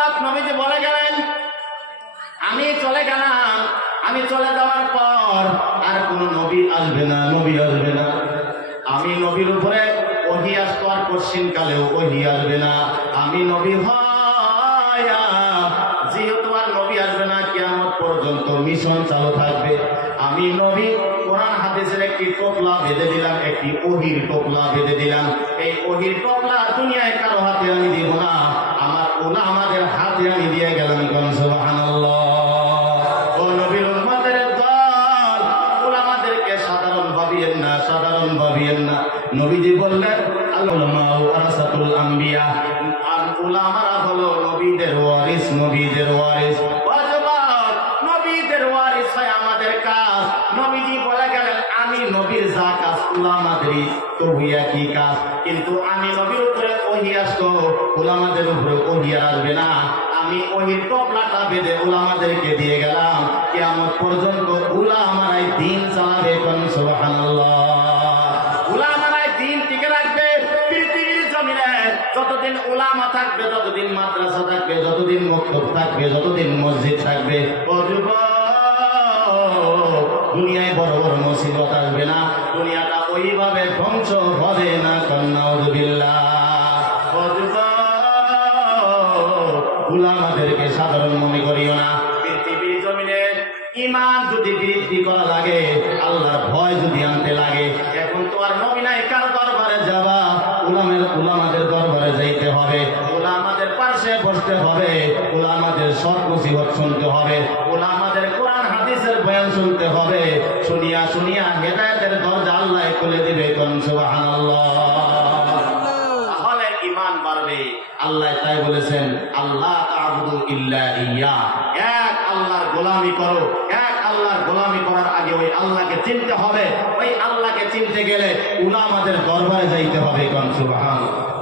পাক নবীজি বলে গেলেন, আমি চলে গেলাম, আমি চলে যাওয়ার পর আর কোন নবী আসবে না, নবী আসবে না। আমি নবীর উপরে ওহী আসতো, আর পশ্চিম কালেও ওহী আসবে না। আমি নবী হয়া যেহেতু আর নবী আসবে না, কিয়ামত পর্যন্ত মিশন চালু থাকবে। আমি নবী কোরআন হাদিসের একটি টোপলা বেঁধে দিলাম, একটি ওহীর টোপলা বেঁধে দিলাম। এই ওহীর টোপলা দুনিয়ায় কারো হাতে আমি দিব না, আমার উলামাদের হাতে আমি দিয়ে গেলাম। কোন সুবহানাল্লাহ। ও নবীর উম্মতের দল, উলামাদেরকে সাধারণ ভাবিয়েন না, সাধারণ ভাবিয়েন না। নবীজি বললেন, আল উলামা ওয়ারাসাতুল আম্বিয়া, আর উলামারা হলো নবীদের ওয়ারিস, নবীদের ওয়ারিস। নবীদের ওয়ারিস হয় আমাদের কাজ। নবীজি বলে গেলেন, আমি নবীর যা কাজ উলামাদেরই তো হইয়া কি কাজ। কিন্তু আমি নবীর উপরে ওহী আসতো, উলামাদের উপরে ওহী আসবে না। আমি ওহীর টোপলাটা বেঁধে উলামাদেরকে দিয়ে গেলাম, কিয়ামত পর্যন্ত উলামারাই দিন চালাবে। কোন সুবহানাল্লাহ। উলামারাই দিন টিকে রাখবে পৃথিবীর জমিনে। যতদিন উলামা থাকবে, যতদিন মাদ্রাসা থাকবে, যতদিন মক্তব থাকবে, যতদিন মসজিদ থাকবে, ও যুবক, দুনিয়ায় বড় বড় মুসিবত আসবে না, দুনিয়াটা ওইভাবে ধ্বংস হবে না। নাউযুবিল্লাহ। ও যুবক, উলামাদেরকে সাধারণ মনে করিও না। পৃথিবীর জমিনে ঈমান যদি বৃদ্ধি করা লাগে, আল্লাহর ভয় যদি আনতে লাগে, এখন তো আর নবী নাই, কার দরবারে যাবা? উলামাদের দরবারে যাইতে হবে, উলামাদের পাশে বসতে হবে, উলামাদের সব মুসিবত শুনতে হবে, উলামাদের কোরআন হাদিসের বয়ান শুনতে হবে। শুনিয়া শুনিয়া হেদায়েতের দরজা আল্লাহ খুলে দিবে। কোন সুবহানাল্লাহ। তাহলে ঈমান বাড়বে। আল্লাহ তাই বলেছেন, আল্লাহ তা'বুদু ইল্লা ইয়্যা, এক আল্লাহর গোলামি করো। এক আল্লাহর গোলামি করার আগে ওই আল্লাহকে চিনতে হবে। ওই আল্লাহকে চিনতে গেলে উলামাদের দরবারে যাইতে হবে। কোন সুবহানাল্লাহ।